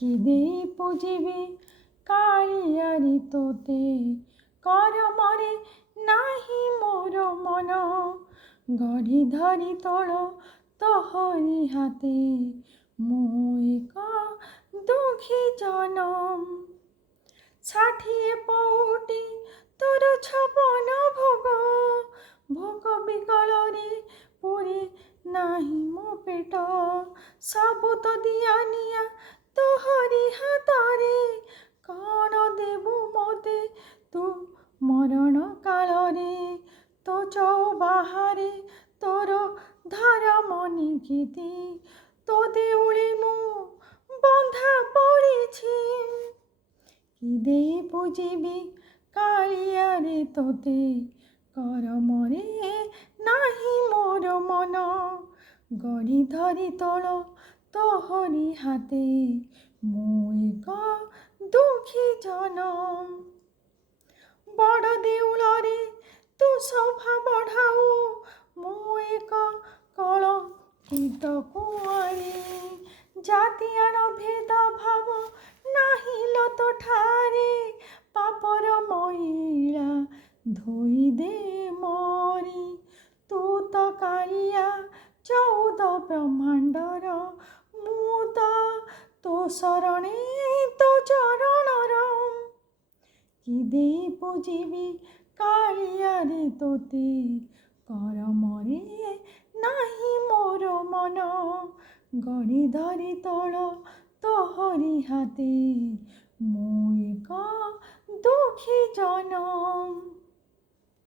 কি দেই পুজিবি কাଳିয়ারি তোতে করমরে নাহি মোর মন গড়ি ধরি তোଳ তোহরি হাতে ମୁଁ ଏକ দুঃখী জনম ষাঠিয়ে পৌটি তোর ছপন ভোগ ভোগ বিকଳରେ পুরে ନାହିଁ ମୋ ପେଟ ସବୁ ତ ଦିଆ ନିଆ ତୋହରି ହାତରେ କ'ଣ ଦେବୁ ମୋତେ ତୁ ମରଣ କାଳରେ ତୋ ଚଉବାହାରେ ତୋର ଧର୍ମ ନିକିତି ତୋ ଦେଉଳେ ମୁଁ ବନ୍ଧା ପଡ଼ିଛି କି ଦେଇ ପୂଜିବି କାଳିଆରେ ତୋତେ କରମରେ ନାହିଁ ମୋର ମନ ଗଢ଼ି ଧରି ତୋଳ ତୋହରି ହାତେ ମୁଁ ଏକ ଦୁଃଖୀ ଜନମ ବଡ଼ ଦେଉଳରେ ତୁ ଶୋଭା ବଢ଼ାଉ ମୁଁ ଏକ କଳଙ୍କିତ କୁଆଁରୀ ଜାତିଆଣ ଭେଦ ଭାବ ନାହିଁ ଲୋ ତୋଠାରେ ପାପର ମଇଳା ଧୋଇ ଦେ ମୋରି ତୁ ତ କାଳିଆ 14 ବ୍ରହ୍ମାଣ୍ଡର ମୁଁ ତ ତୋ ଶରଣେ ତୋ ଚରଣର କି ଦେଇ ପୂଜିବି କାଳିଆରେ ତୋତେ କରମରେ ନାହିଁ ମୋର ମନ ଗଢ଼ି ଧରି ତୋଳ ତୋହରି ହାତେ ମୁଁ ଏକ ଦୁଃଖୀ ଜନମ।